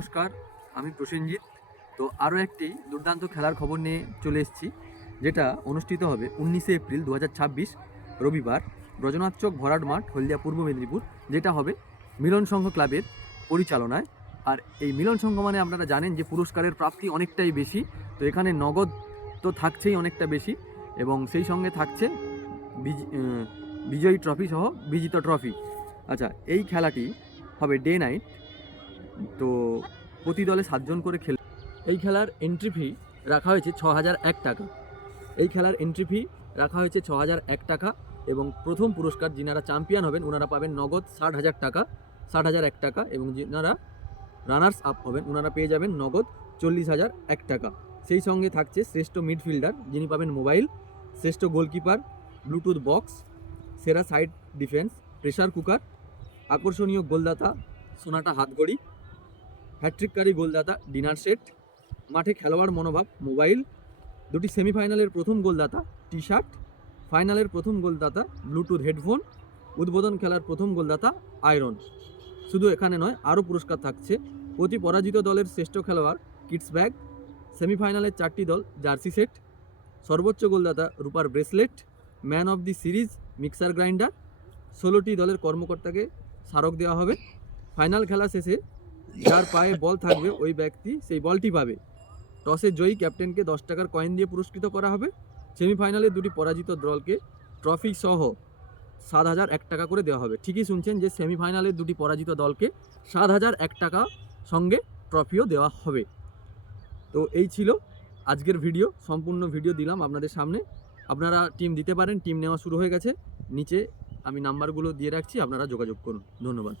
নমস্কার, আমি প্রসেনজিৎ। তো আরও একটি দুর্দান্ত খেলার খবর নিয়ে চলে এসেছি, যেটা অনুষ্ঠিত হবে 19শে এপ্রিল 2026 রবিবার ব্রজনাথ চক ভরাট মাঠ, হলদিয়া, পূর্ব মেদিনীপুর, যেটা হবে মিলন সংঘ ক্লাবের পরিচালনায়। আর এই মিলন সংঘ মানে আপনারা জানেন যে পুরস্কারের প্রাপ্তি অনেকটাই বেশি। তো এখানে নগদ তো থাকছেই অনেকটা বেশি, এবং সেই সঙ্গে থাকছে বিজয়ী ট্রফি সহ বিজিত ট্রফি। আচ্ছা, এই খেলাটি হবে ডে নাইট। তো প্রতি দলে 7 জন করে খেলে এই খেলার এন্ট্রি ফি রাখা হয়েছে 6001 টাকা। এই খেলার এন্ট্রি ফি রাখা হয়েছে 6001 টাকা, এবং প্রথম পুরস্কার যিনারা চ্যাম্পিয়ন হবেন ওনারা পাবেন নগদ 60,000 টাকা, 60,001 টাকা, এবং যিনারা রানার্স আপ হবেন ওনারা পেয়ে যাবেন নগদ 40,001 টাকা। সেই সঙ্গে থাকছে শ্রেষ্ঠ মিডফিল্ডার, যিনি পাবেন মোবাইল, শ্রেষ্ঠ গোলকিপার ব্লুটুথ বক্স, সেরা সাইড ডিফেন্স প্রেসার কুকার, আকর্ষণীয় গোলদাতা সোনাটা হাতঘড়ি, হ্যাট্রিককারী গোলদাতা ডিনার সেট, মাঠে খেলোয়াড় মনোভাব মোবাইল, দুটি সেমিফাইনালের প্রথম গোলদাতা টি শার্ট, ফাইনালের প্রথম গোলদাতা ব্লুটুথ হেডফোন, উদ্বোধন খেলার প্রথম গোলদাতা আয়রন। শুধু এখানে নয়, আরও পুরস্কার থাকছে। প্রতি পরাজিত দলের শ্রেষ্ঠ খেলোয়াড় কিডস ব্যাগ, সেমিফাইনালের 4টি দল জার্সি সেট, সর্বোচ্চ গোলদাতা রূপার bracelet, man of the series mixer grinder, 16টি দলের কর্মকর্তাকে স্মারক দেওয়া হবে। ফাইনাল খেলা শেষে যার পায়ে বল থাকবে ওই ব্যক্তি সেই বলটি পাবে। টসে জয়ী ক্যাপ্টেনকে 10 টাকার কয়েন দিয়ে পুরস্কৃত করা হবে। সেমিফাইনালে দুটি পরাজিত দলকে ট্রফি সহ 7,001 টাকা করে দেওয়া হবে। ঠিকই শুনছেন যে সেমিফাইনালের দুটি পরাজিত দলকে 7,001 টাকা সঙ্গে ট্রফিও দেওয়া হবে। তো এই ছিল আজকের ভিডিও। সম্পূর্ণ ভিডিও দিলাম আপনাদের সামনে। আপনারা টিম দিতে পারেন, টিম নেওয়া শুরু হয়ে গেছে। নিচে আমি নাম্বারগুলো দিয়ে রাখছি, আপনারা যোগাযোগ করুন। ধন্যবাদ।